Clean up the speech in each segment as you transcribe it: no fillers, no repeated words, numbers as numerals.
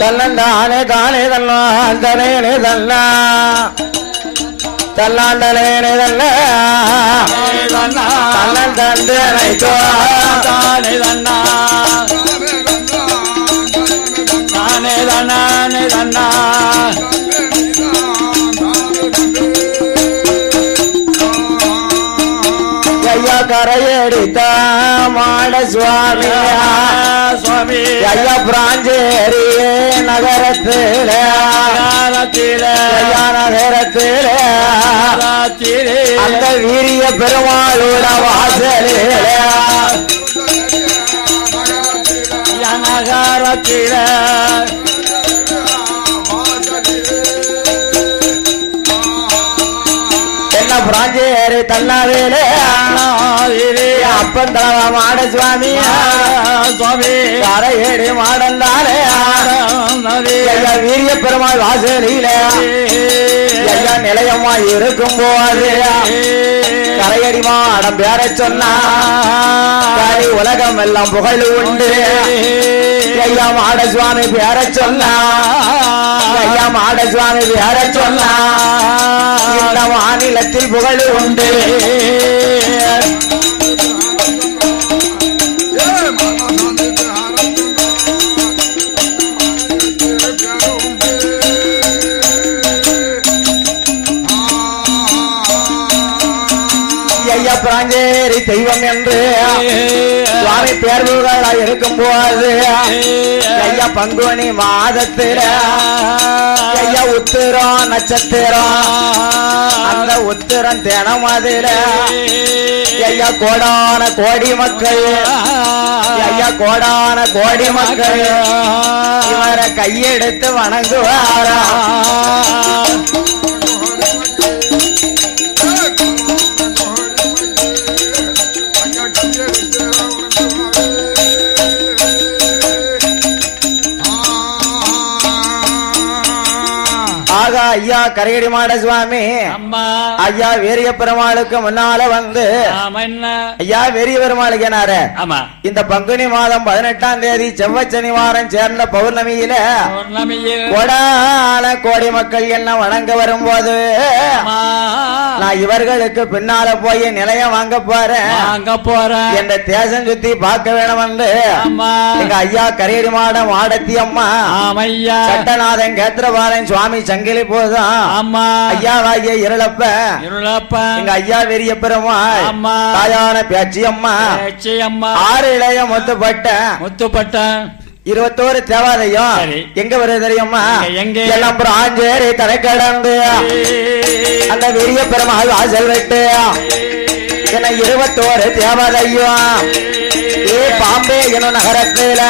தன்னந்தானே தானே தன்னாந்தனே தன்னா தன்னாந்தனே தன்னா தன்னன் தந்தனை தானே தன்னா தானே தன்னானே தன்னா ஐயா கரையடித்த மாட சுவாமி சுவாமி ஐயா பிராஞ்சேரியே நகரத்திலே நகரத்திலே அந்த வீரிய பெருமாளோட வாசலிலே நகரத்திலே என்ன பிராஞ்சேரி தன்னாவேலே அப்பந்தளவ மாட சுவாமி சுவாமி கரையேடி மாடந்தாலே வீரிய பெருமாள் வாசலில ஐயா நிலையம்மா இருக்கும் போது கரையடி மாடம் பேர சொன்னா உலகம் எல்லாம் புகழ் உண்டு ஐயா மாட சுவாமி பேர சொன்னா ஐயா மாட சுவாமி பேர சொன்னா இந்த மாநிலத்தில் புகழ் உண்டு பிராஞ்சேரி தெய்வம் என்று சுவாமி பேர்வுகளா இருக்கும் போது ஐயா பங்குனி மாதத்தில ஐயா உத்திரம் நட்சத்திரம் அந்த உத்திரம் தினம் அதில ஐயா கோடான கோடி மக்கள் ஐயா கோடான கோடி மக்கள் இவரை கையெடுத்து வணங்குவாரா ஐயா கரையடி மாட சுவாமி ஐயா வீரிய பெருமாளுக்கு முன்னால வந்து ஐயா வீரிய பெருமாளுக்கு என்னாரு இந்த பங்குனி மாதம் 18ஆம் தேதி செவ்வாய் சனிவாரம் சேர்ந்த பௌர்ணமியில கோடான கோடி மக்கள் என்ன வணங்க வரும்போது நான் இவர்களுக்கு பின்னால போய் நிலையம் வாங்க போறேன் என்ற தேசம் சுத்தி பார்க்க வேணும் என்று எங்க ஐயா கரையடி மாட மாடத்தி அம்மா சட்டநாதன் கேத்திரபாலன் சுவாமி சங்கிலி ஐயாவாகிய இருளப்ப எங்க ஐயா வெறிய பெருமாள் தாயான பேச்சி அம்மா 6 இளைய முத்துப்பட்ட 21 தேவாலயம் எங்க வருது தெரியுமா எல்லாம் பிராஞ்சேரி தரை கடந்து அந்த வெறிய பெருமாள் வாசல் விட்டு என்ன 21 தேவாலயம் பாம்பே எனும் நகரத்தில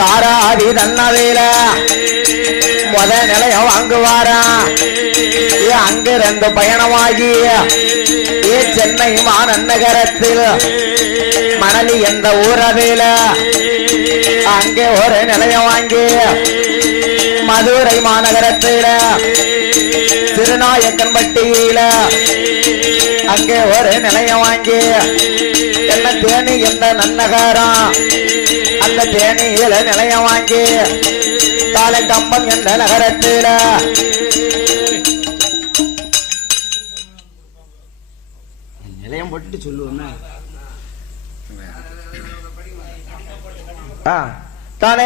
தாராதி தன்னவேல முத நிலையம் வாங்குவாரா அங்கு 2 பயணமாகி சென்னை மாநகரத்தில் மணலி என்ற ஊரதில அங்கே ஒரு நிலையம் வாங்கி மதுரை மாநகரத்தில் திருநாயக்கன்பட்டியில அங்கே ஒரு நிலையம் வாங்கி என்ன தேனி என்ற நன்னகரம் அந்த தேனியில நிலையம் வாங்கி கம்பம் என்ற நகரத்தில் நிலையம் போட்டு சொல்லுவோம் தானே